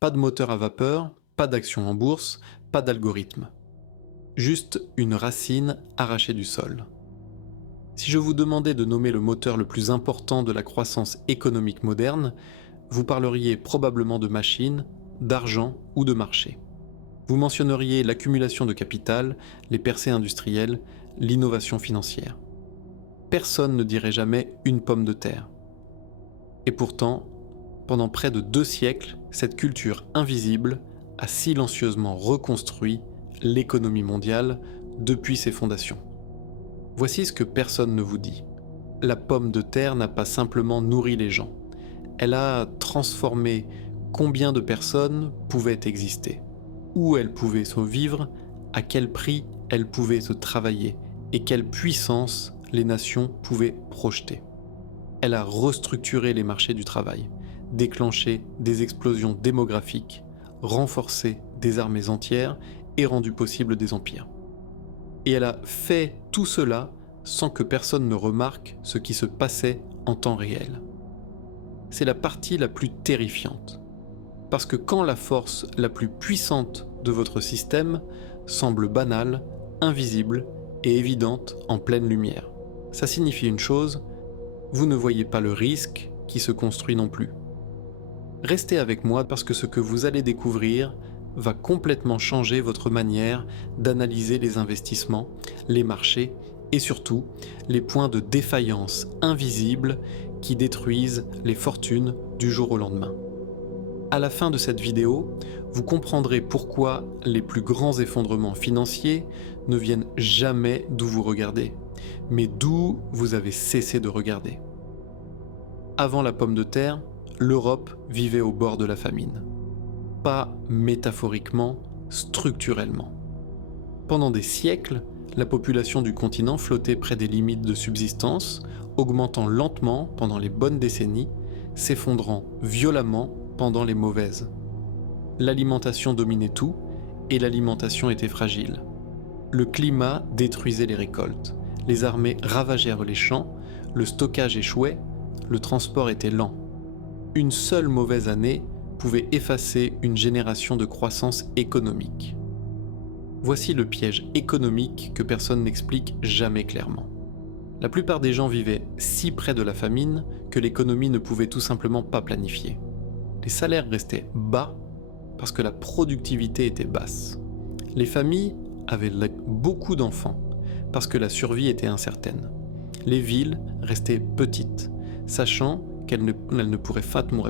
Pas de moteur à vapeur, pas d'action en bourse, pas d'algorithme. Juste une racine arrachée du sol. Si je vous demandais de nommer le moteur le plus important de la croissance économique moderne, vous parleriez probablement de machines, d'argent ou de marché. Vous mentionneriez l'accumulation de capital, les percées industrielles, l'innovation financière. Personne ne dirait jamais une pomme de terre. Et pourtant, pendant près de 2 siècles, cette culture invisible a silencieusement reconstruit l'économie mondiale depuis ses fondations. Voici ce que personne ne vous dit. La pomme de terre n'a pas simplement nourri les gens. Elle a transformé combien de personnes pouvaient exister, où elles pouvaient survivre, à quel prix elles pouvaient se travailler et quelle puissance les nations pouvaient projeter. Elle a restructuré les marchés du travail, déclenché des explosions démographiques, renforcé des armées entières et rendu possible des empires. Et elle a fait tout cela sans que personne ne remarque ce qui se passait en temps réel. C'est la partie la plus terrifiante. Parce que quand la force la plus puissante de votre système semble banale, invisible et évidente en pleine lumière, ça signifie une chose, vous ne voyez pas le risque qui se construit non plus. Restez avec moi parce que ce que vous allez découvrir va complètement changer votre manière d'analyser les investissements, les marchés et surtout les points de défaillance invisibles qui détruisent les fortunes du jour au lendemain. À la fin de cette vidéo, vous comprendrez pourquoi les plus grands effondrements financiers ne viennent jamais d'où vous regardez, mais d'où vous avez cessé de regarder. Avant la pomme de terre, l'Europe vivait au bord de la famine. Pas métaphoriquement, structurellement. Pendant des siècles, la population du continent flottait près des limites de subsistance, augmentant lentement pendant les bonnes décennies, s'effondrant violemment pendant les mauvaises. L'alimentation dominait tout, et l'alimentation était fragile. Le climat détruisait les récoltes, les armées ravagèrent les champs, le stockage échouait, le transport était lent. Une seule mauvaise année pouvait effacer une génération de croissance économique. Voici le piège économique que personne n'explique jamais clairement. La plupart des gens vivaient si près de la famine que l'économie ne pouvait tout simplement pas planifier. Les salaires restaient bas parce que la productivité était basse. Les familles avaient beaucoup d'enfants parce que la survie était incertaine. Les villes restaient petites, sachant qu'elles ne pourraient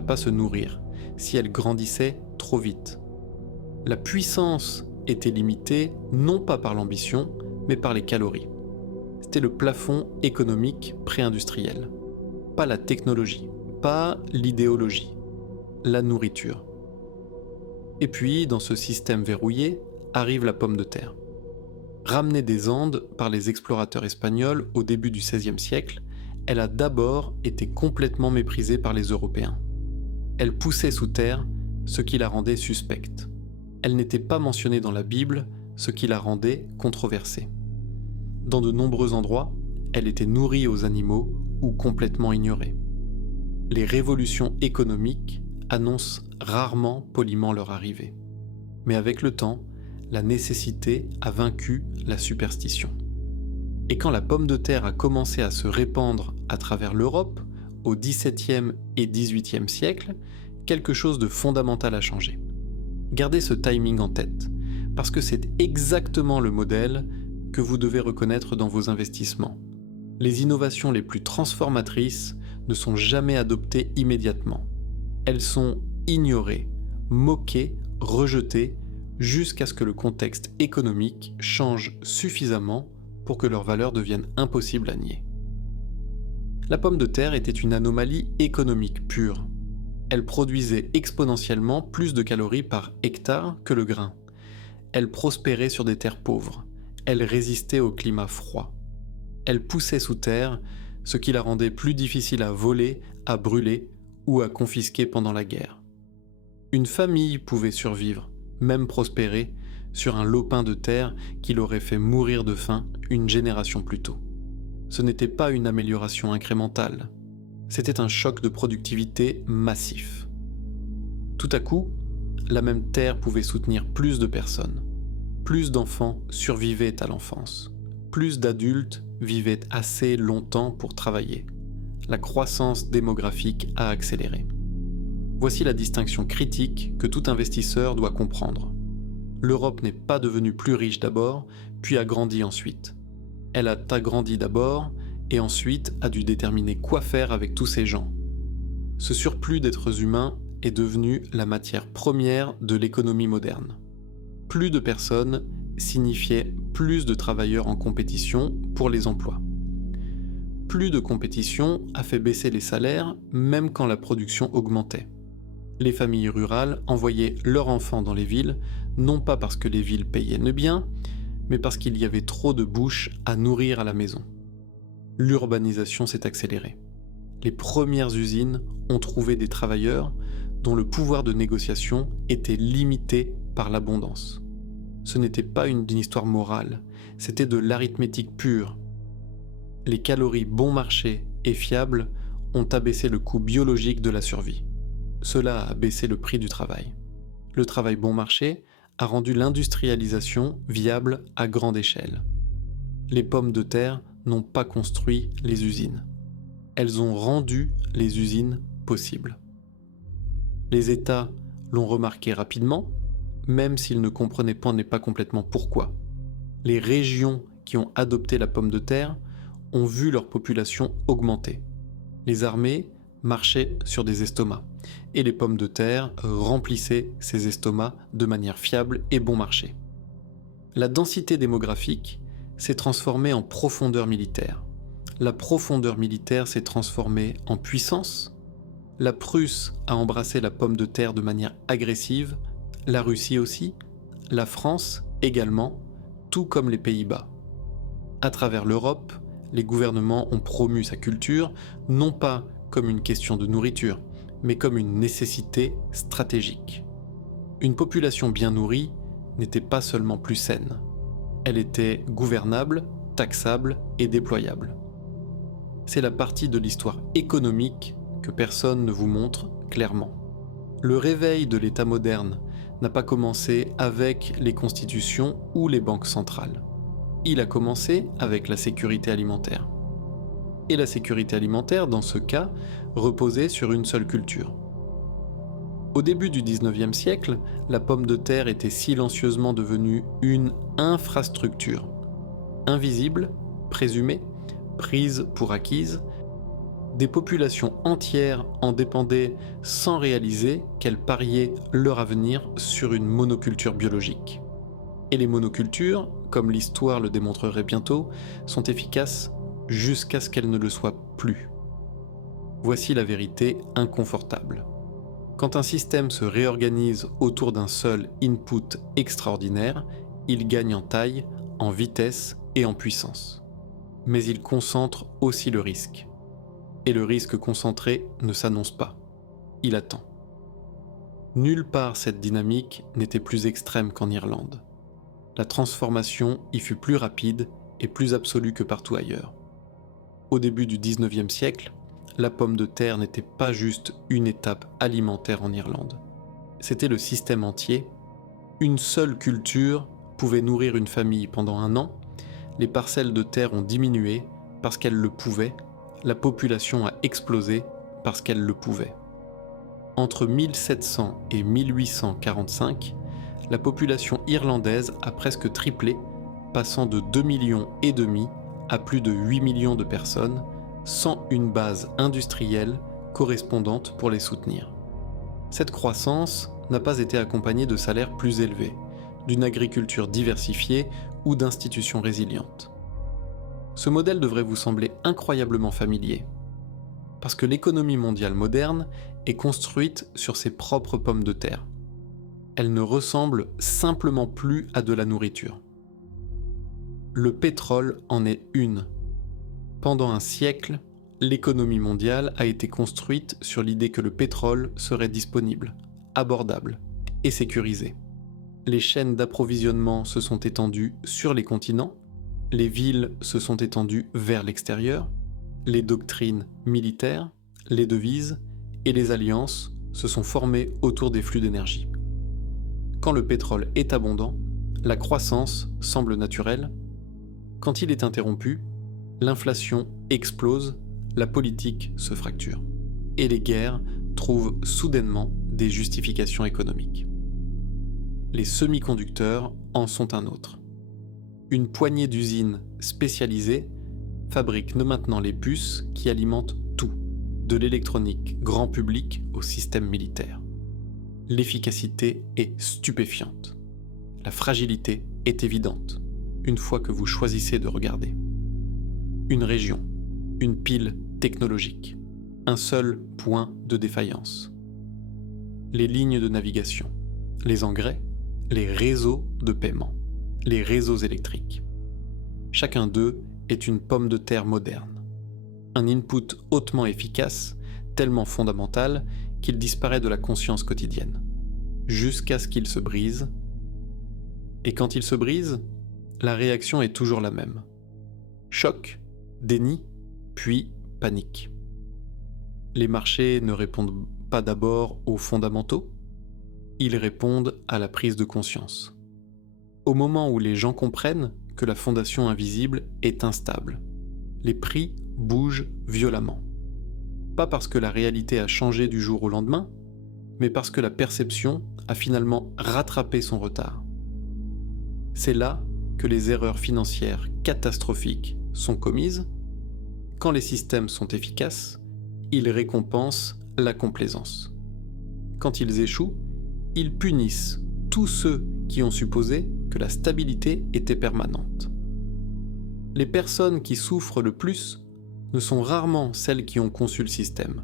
pas se nourrir si elles grandissaient trop vite. La puissance était limitée non pas par l'ambition, mais par les calories. C'était le plafond économique pré-industriel. Pas la technologie, pas l'idéologie, la nourriture. Et puis, dans ce système verrouillé, arrive la pomme de terre. Ramenée des Andes par les explorateurs espagnols au début du XVIe siècle, elle a d'abord été complètement méprisée par les Européens. Elle poussait sous terre, ce qui la rendait suspecte. Elle n'était pas mentionnée dans la Bible, ce qui la rendait controversée. Dans de nombreux endroits, elle était nourrie aux animaux ou complètement ignorée. Les révolutions économiques annoncent rarement poliment leur arrivée. Mais avec le temps, la nécessité a vaincu la superstition. Et quand la pomme de terre a commencé à se répandre à travers l'Europe, au XVIIe et XVIIIe siècle, quelque chose de fondamental a changé. Gardez ce timing en tête, parce que c'est exactement le modèle que vous devez reconnaître dans vos investissements. Les innovations les plus transformatrices ne sont jamais adoptées immédiatement. Elles sont ignorées, moquées, rejetées, jusqu'à ce que le contexte économique change suffisamment pour que leur valeur devienne impossible à nier. La pomme de terre était une anomalie économique pure. Elle produisait exponentiellement plus de calories par hectare que le grain. Elle prospérait sur des terres pauvres. Elle résistait au climat froid. Elle poussait sous terre, ce qui la rendait plus difficile à voler, à brûler ou à confisquer pendant la guerre. Une famille pouvait survivre, même prospérer, sur un lopin de terre qui l'aurait fait mourir de faim une génération plus tôt. Ce n'était pas une amélioration incrémentale, c'était un choc de productivité massif. Tout à coup, la même terre pouvait soutenir plus de personnes. Plus d'enfants survivaient à l'enfance. Plus d'adultes vivaient assez longtemps pour travailler. La croissance démographique a accéléré. Voici la distinction critique que tout investisseur doit comprendre. L'Europe n'est pas devenue plus riche d'abord, puis a grandi ensuite. Elle a agrandi d'abord et ensuite a dû déterminer quoi faire avec tous ces gens. Ce surplus d'êtres humains est devenu la matière première de l'économie moderne. Plus de personnes signifiait plus de travailleurs en compétition pour les emplois. Plus de compétition a fait baisser les salaires même quand la production augmentait. Les familles rurales envoyaient leurs enfants dans les villes, non pas parce que les villes payaient bien, mais parce qu'il y avait trop de bouches à nourrir à la maison. L'urbanisation s'est accélérée. Les premières usines ont trouvé des travailleurs dont le pouvoir de négociation était limité par l'abondance. Ce n'était pas une histoire morale, c'était de l'arithmétique pure. Les calories bon marché et fiables ont abaissé le coût biologique de la survie. Cela a abaissé le prix du travail. Le travail bon marché a rendu l'industrialisation viable à grande échelle. Les pommes de terre n'ont pas construit les usines. Elles ont rendu les usines possibles. Les États l'ont remarqué rapidement, même s'ils ne comprenaient pas complètement pourquoi. Les régions qui ont adopté la pomme de terre ont vu leur population augmenter. Les armées marchaient sur des estomacs, et les pommes de terre remplissaient ces estomacs de manière fiable et bon marché. La densité démographique s'est transformée en profondeur militaire. La profondeur militaire s'est transformée en puissance. La Prusse a embrassé la pomme de terre de manière agressive, la Russie aussi, la France également, tout comme les Pays-Bas. À travers l'Europe, les gouvernements ont promu sa culture, non pas comme une question de nourriture, mais comme une nécessité stratégique. Une population bien nourrie n'était pas seulement plus saine, elle était gouvernable, taxable et déployable. C'est la partie de l'histoire économique que personne ne vous montre clairement. Le réveil de l'État moderne n'a pas commencé avec les constitutions ou les banques centrales. Il a commencé avec la sécurité alimentaire. Et la sécurité alimentaire, dans ce cas, reposait sur une seule culture. Au début du XIXe siècle, la pomme de terre était silencieusement devenue une infrastructure. Invisible, présumée, prise pour acquise, des populations entières en dépendaient sans réaliser qu'elles pariaient leur avenir sur une monoculture biologique. Et les monocultures, comme l'histoire le démontrerait bientôt, sont efficaces jusqu'à ce qu'elles ne le soient plus. Voici la vérité inconfortable. Quand un système se réorganise autour d'un seul input extraordinaire, il gagne en taille, en vitesse et en puissance. Mais il concentre aussi le risque. Et le risque concentré ne s'annonce pas. Il attend. Nulle part cette dynamique n'était plus extrême qu'en Irlande. La transformation y fut plus rapide et plus absolue que partout ailleurs. Au début du XIXe siècle, la pomme de terre n'était pas juste une étape alimentaire en Irlande. C'était le système entier. Une seule culture pouvait nourrir une famille pendant un an. Les parcelles de terre ont diminué parce qu'elles le pouvaient. La population a explosé parce qu'elle le pouvait. Entre 1700 et 1845, la population irlandaise a presque triplé, passant de 2,5 millions à plus de 8 millions de personnes, sans une base industrielle correspondante pour les soutenir. Cette croissance n'a pas été accompagnée de salaires plus élevés, d'une agriculture diversifiée ou d'institutions résilientes. Ce modèle devrait vous sembler incroyablement familier, parce que l'économie mondiale moderne est construite sur ses propres pommes de terre. Elle ne ressemble simplement plus à de la nourriture. Le pétrole en est une. Pendant un siècle, l'économie mondiale a été construite sur l'idée que le pétrole serait disponible, abordable et sécurisé. Les chaînes d'approvisionnement se sont étendues sur les continents, les villes se sont étendues vers l'extérieur, les doctrines militaires, les devises et les alliances se sont formées autour des flux d'énergie. Quand le pétrole est abondant, la croissance semble naturelle. Quand il est interrompu, l'inflation explose, la politique se fracture. Et les guerres trouvent soudainement des justifications économiques. Les semi-conducteurs en sont un autre. Une poignée d'usines spécialisées fabriquent maintenant les puces qui alimentent tout, de l'électronique grand public au système militaire. L'efficacité est stupéfiante. La fragilité est évidente, une fois que vous choisissez de regarder. Une région, une pile technologique, un seul point de défaillance. Les lignes de navigation, les engrais, les réseaux de paiement, les réseaux électriques. Chacun d'eux est une pomme de terre moderne. Un input hautement efficace, tellement fondamental qu'il disparaît de la conscience quotidienne, jusqu'à ce qu'il se brise. Et quand il se brise, la réaction est toujours la même. Choc, déni, puis panique. Les marchés ne répondent pas d'abord aux fondamentaux, ils répondent à la prise de conscience. Au moment où les gens comprennent que la fondation invisible est instable, les prix bougent violemment. Pas parce que la réalité a changé du jour au lendemain, mais parce que la perception a finalement rattrapé son retard. C'est là que les erreurs financières catastrophiques sont commises. Quand les systèmes sont efficaces, ils récompensent la complaisance. Quand ils échouent, ils punissent tous ceux qui ont supposé que la stabilité était permanente. Les personnes qui souffrent le plus ne sont rarement celles qui ont conçu le système.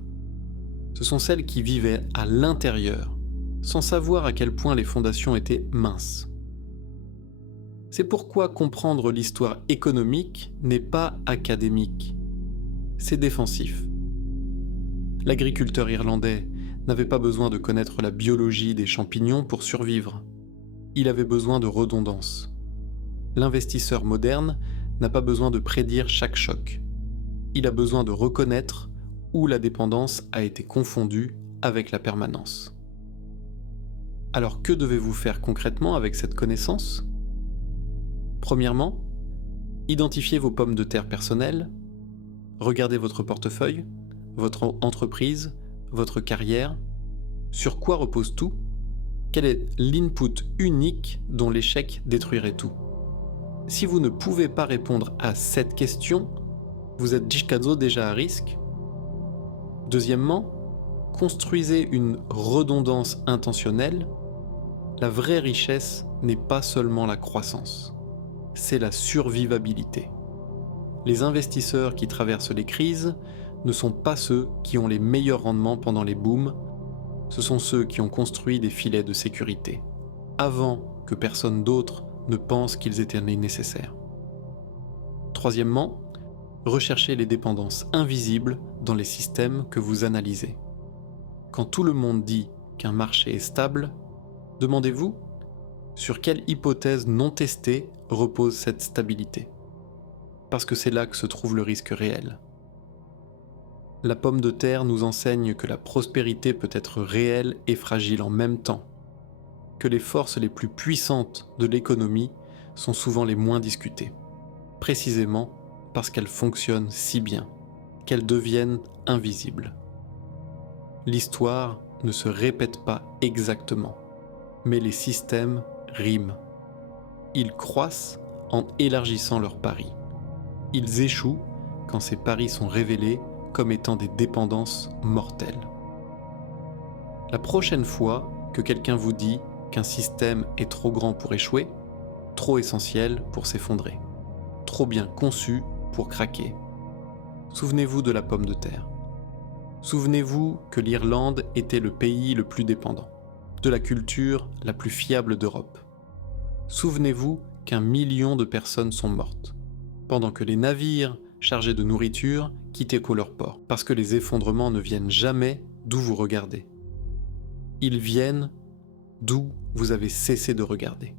Ce sont celles qui vivaient à l'intérieur, sans savoir à quel point les fondations étaient minces. C'est pourquoi comprendre l'histoire économique n'est pas académique, c'est défensif. L'agriculteur irlandais n'avait pas besoin de connaître la biologie des champignons pour survivre. Il avait besoin de redondance. L'investisseur moderne n'a pas besoin de prédire chaque choc. Il a besoin de reconnaître où la dépendance a été confondue avec la permanence. Alors que devez-vous faire concrètement avec cette connaissance ? Premièrement, identifiez vos pommes de terre personnelles, regardez votre portefeuille, votre entreprise, votre carrière. Sur quoi repose tout ? Quel est l'input unique dont l'échec détruirait tout ? Si vous ne pouvez pas répondre à cette question, vous êtes déjà à risque. Deuxièmement, construisez une redondance intentionnelle. La vraie richesse n'est pas seulement la croissance, c'est la survivabilité. Les investisseurs qui traversent les crises ne sont pas ceux qui ont les meilleurs rendements pendant les booms, ce sont ceux qui ont construit des filets de sécurité, avant que personne d'autre ne pense qu'ils étaient nécessaires. Troisièmement, recherchez les dépendances invisibles dans les systèmes que vous analysez. Quand tout le monde dit qu'un marché est stable, demandez-vous sur quelle hypothèse non testée repose cette stabilité. Parce que c'est là que se trouve le risque réel. La pomme de terre nous enseigne que la prospérité peut être réelle et fragile en même temps, que les forces les plus puissantes de l'économie sont souvent les moins discutées, précisément parce qu'elles fonctionnent si bien, qu'elles deviennent invisibles. L'histoire ne se répète pas exactement, mais les systèmes riment. Ils croissent en élargissant leurs paris. Ils échouent quand ces paris sont révélés comme étant des dépendances mortelles. La prochaine fois que quelqu'un vous dit qu'un système est trop grand pour échouer, trop essentiel pour s'effondrer, trop bien conçu pour craquer, souvenez-vous de la pomme de terre. Souvenez-vous que l'Irlande était le pays le plus dépendant, de la culture la plus fiable d'Europe. Souvenez-vous qu'1 million de personnes sont mortes, pendant que les navires chargés de nourriture quittaient leur port, parce que les effondrements ne viennent jamais d'où vous regardez. Ils viennent d'où vous avez cessé de regarder.